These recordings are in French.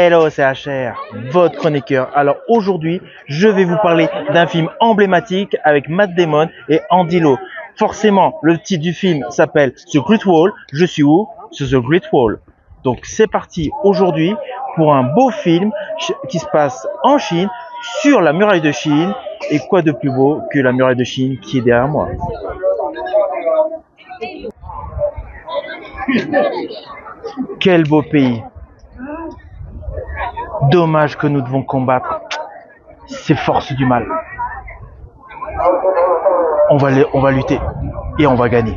Hello, c'est HR, votre chroniqueur. Alors aujourd'hui, je vais vous parler d'un film emblématique avec Matt Damon et Andy Lau. Forcément, le titre du film s'appelle The Great Wall. Je suis où? Sur The Great Wall. Donc c'est parti aujourd'hui pour un beau film qui se passe en Chine, sur la muraille de Chine. Et quoi de plus beau que la muraille de Chine qui est derrière moi? Quel beau pays! Dommage que nous devons combattre ces forces du mal. On va lutter et on va gagner.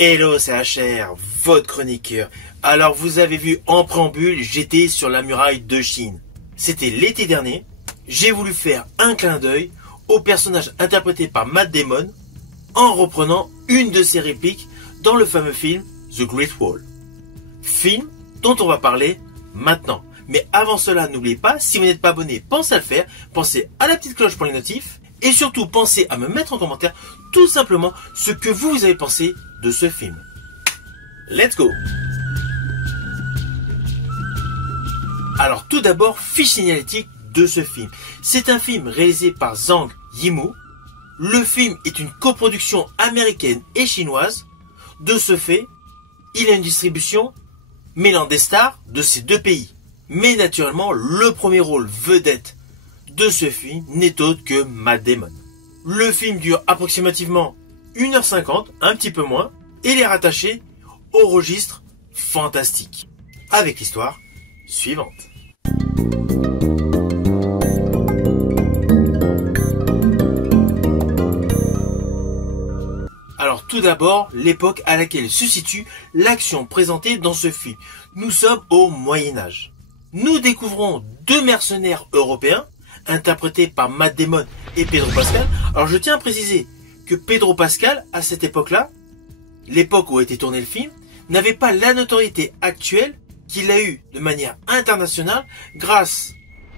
Hello, c'est HR, votre chroniqueur. Alors vous avez vu en préambule, j'étais sur la muraille de Chine. C'était l'été dernier. J'ai voulu faire un clin d'œil au personnage interprété par Matt Damon en reprenant une de ses répliques dans le fameux film The Great Wall. Film dont on va parler maintenant. Mais avant cela, n'oubliez pas, si vous n'êtes pas abonné, pensez à le faire. Pensez à la petite cloche pour les notifs. Et surtout, pensez à me mettre en commentaire tout simplement ce que vous avez pensé de ce film. Let's go! Alors tout d'abord, fiche signalétique de ce film. C'est un film réalisé par Zhang Yimou. Le film est une coproduction américaine et chinoise. De ce fait, il a une distribution mêlant des stars de ces deux pays. Mais naturellement, le premier rôle vedette de ce film n'est autre que Matt Damon. Le film dure approximativement 1h50, un petit peu moins, et il est rattaché au registre fantastique, avec l'histoire suivante. Alors tout d'abord, l'époque à laquelle se situe l'action présentée dans ce film. Nous sommes au Moyen-Âge. Nous découvrons deux mercenaires européens, interprétés par Matt Damon et Pedro Pascal. Alors je tiens à préciser que Pedro Pascal, à cette époque-là, l'époque où a été tourné le film, n'avait pas la notoriété actuelle qu'il a eue de manière internationale grâce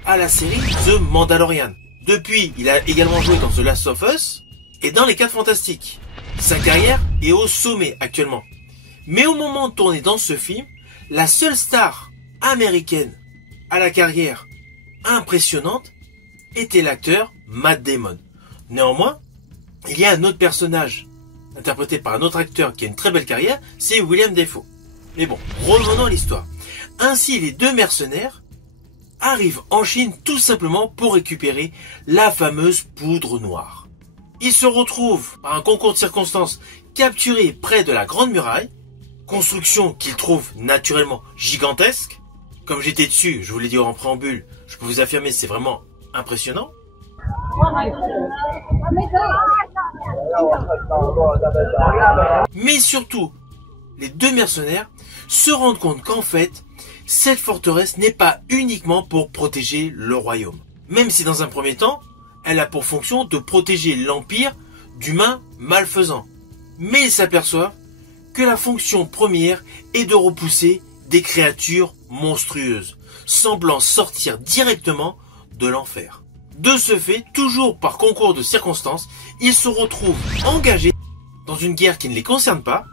à la série The Mandalorian. Depuis, il a également joué dans The Last of Us et dans Les 4 Fantastiques. Sa carrière est au sommet actuellement. Mais au moment de tourner dans ce film, la seule star américaine à la carrière impressionnante était l'acteur Matt Damon. Néanmoins, il y a un autre personnage interprété par un autre acteur qui a une très belle carrière, c'est William Dafoe. Mais bon, revenons à l'histoire. Ainsi, les deux mercenaires arrivent en Chine tout simplement pour récupérer la fameuse poudre noire. Ils se retrouvent, par un concours de circonstances, capturés près de la Grande Muraille, construction qu'ils trouvent naturellement gigantesque. Comme j'étais dessus, je vous l'ai dit en préambule, je peux vous affirmer, c'est vraiment impressionnant. Mais surtout, les deux mercenaires se rendent compte qu'en fait, cette forteresse n'est pas uniquement pour protéger le royaume. Même si dans un premier temps, elle a pour fonction de protéger l'empire d'humains malfaisants. Mais ils s'aperçoivent que la fonction première est de repousser des créatures monstrueuses, semblant sortir directement de l'enfer. De ce fait, toujours par concours de circonstances, ils se retrouvent engagés dans une guerre qui ne les concerne pas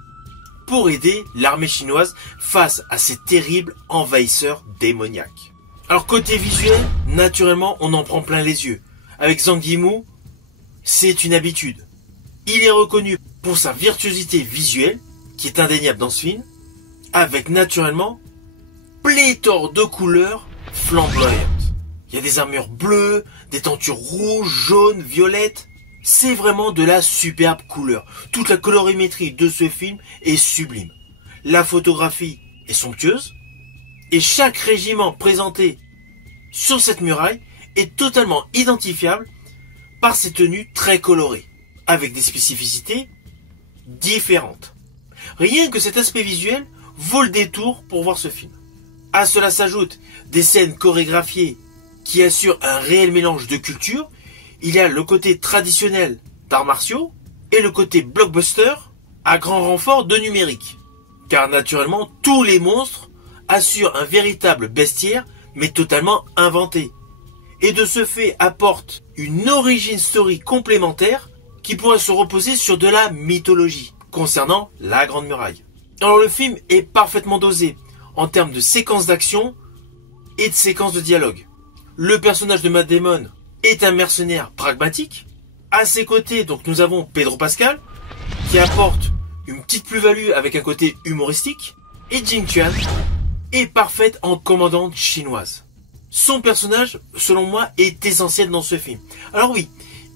pour aider l'armée chinoise face à ces terribles envahisseurs démoniaques. Alors côté visuel, naturellement, on en prend plein les yeux. Avec Zhang Yimou, c'est une habitude. Il est reconnu pour sa virtuosité visuelle, qui est indéniable dans ce film, avec naturellement pléthore de couleurs flamboyantes. Il y a des armures bleues, des tentures rouges, jaunes, violettes. C'est vraiment de la superbe couleur. Toute la colorimétrie de ce film est sublime. La photographie est somptueuse. Et chaque régiment présenté sur cette muraille est totalement identifiable par ses tenues très colorées, avec des spécificités différentes. Rien que cet aspect visuel vaut le détour pour voir ce film. À cela s'ajoutent des scènes chorégraphiées qui assurent un réel mélange de cultures. Il y a le côté traditionnel d'arts martiaux, et le côté blockbuster à grand renfort de numérique. Car naturellement, tous les monstres assurent un véritable bestiaire, mais totalement inventé. Et de ce fait apporte une origin story complémentaire qui pourrait se reposer sur de la mythologie concernant la Grande Muraille. Alors le film est parfaitement dosé en termes de séquences d'action et de séquences de dialogue. Le personnage de Matt Damon est un mercenaire pragmatique. À ses côtés, donc, nous avons Pedro Pascal qui apporte une petite plus-value avec un côté humoristique. Et Jing Chuan est parfaite en commandante chinoise. Son personnage, selon moi, est essentiel dans ce film. Alors oui,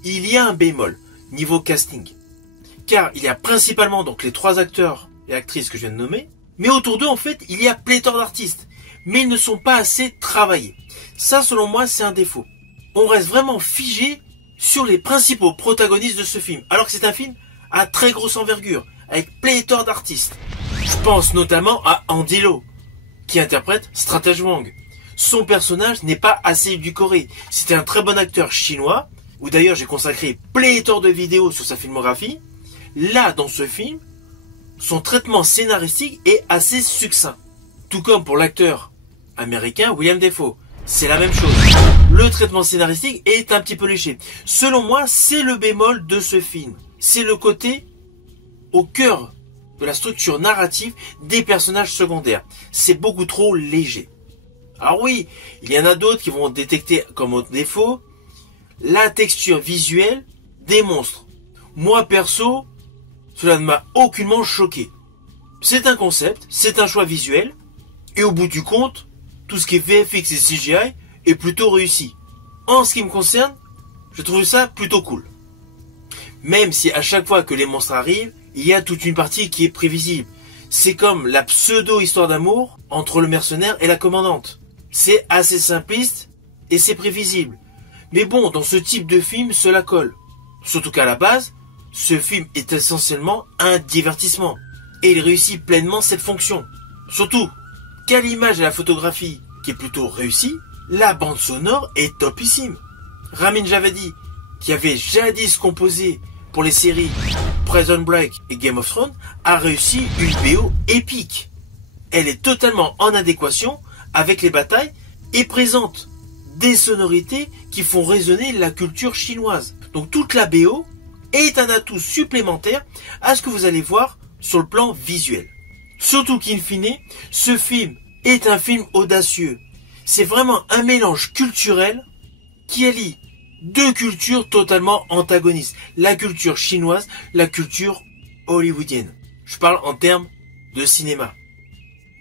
il y a un bémol niveau casting. Car il y a principalement donc les 3 acteurs et actrices que je viens de nommer. Mais autour d'eux, en fait, il y a pléthore d'artistes. Mais ils ne sont pas assez travaillés. Ça, selon moi, c'est un défaut. On reste vraiment figé sur les principaux protagonistes de ce film. Alors que c'est un film à très grosse envergure, avec pléthore d'artistes. Je pense notamment à Andy Lau, qui interprète Stratège Wang. Son personnage n'est pas assez édulcoré. C'était un très bon acteur chinois, où d'ailleurs j'ai consacré pléthore de vidéos sur sa filmographie. Là, dans ce film, son traitement scénaristique est assez succinct. Tout comme pour l'acteur américain William Dafoe. C'est la même chose. Le traitement scénaristique est un petit peu léché. Selon moi, c'est le bémol de ce film. C'est le côté au cœur de la structure narrative des personnages secondaires. C'est beaucoup trop léger. Alors oui, il y en a d'autres qui vont détecter comme défaut la texture visuelle des monstres. Moi perso, cela ne m'a aucunement choqué. C'est un concept, c'est un choix visuel, et au bout du compte, tout ce qui est VFX et CGI est plutôt réussi. En ce qui me concerne, je trouve ça plutôt cool. Même si à chaque fois que les monstres arrivent, il y a toute une partie qui est prévisible. C'est comme la pseudo-histoire d'amour entre le mercenaire et la commandante. C'est assez simpliste et c'est prévisible. Mais bon, dans ce type de film, cela colle. Surtout qu'à la base, ce film est essentiellement un divertissement. Et il réussit pleinement cette fonction. Surtout qu'à l'image et la photographie, qui est plutôt réussie, la bande sonore est topissime. Ramin Djawadi, qui avait jadis composé pour les séries Prison Break et Game of Thrones, a réussi une BO épique. Elle est totalement en adéquation avec les batailles et présente des sonorités qui font résonner la culture chinoise. Donc toute la BO est un atout supplémentaire à ce que vous allez voir sur le plan visuel. Surtout qu'in fine, ce film est un film audacieux. C'est vraiment un mélange culturel qui allie 2 cultures totalement antagonistes. La culture chinoise, la culture hollywoodienne. Je parle en termes de cinéma.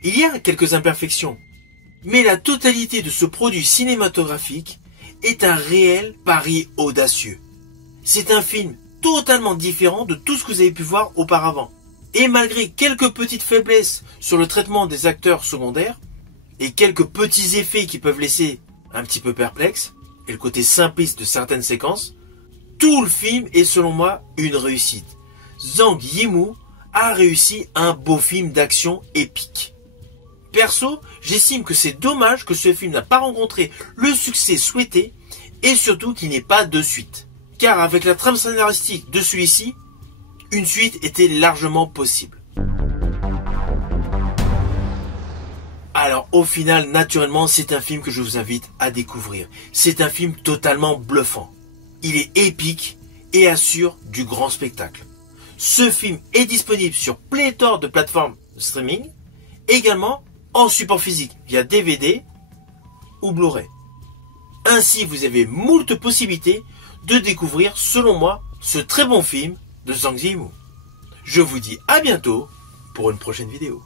Il y a quelques imperfections, mais la totalité de ce produit cinématographique est un réel pari audacieux. C'est un film totalement différent de tout ce que vous avez pu voir auparavant. Et malgré quelques petites faiblesses sur le traitement des acteurs secondaires, et quelques petits effets qui peuvent laisser un petit peu perplexe, et le côté simpliste de certaines séquences, tout le film est selon moi une réussite. Zhang Yimou a réussi un beau film d'action épique. Perso, j'estime que c'est dommage que ce film n'a pas rencontré le succès souhaité et surtout qu'il n'y ait pas de suite. Car avec la trame scénaristique de celui-ci, une suite était largement possible. Alors au final, naturellement, c'est un film que je vous invite à découvrir. C'est un film totalement bluffant. Il est épique et assure du grand spectacle. Ce film est disponible sur pléthore de plateformes de streaming, également en support physique via DVD ou Blu-ray. Ainsi, vous avez moult possibilités de découvrir, selon moi, ce très bon film de Zhang Yimou. Je vous dis à bientôt pour une prochaine vidéo.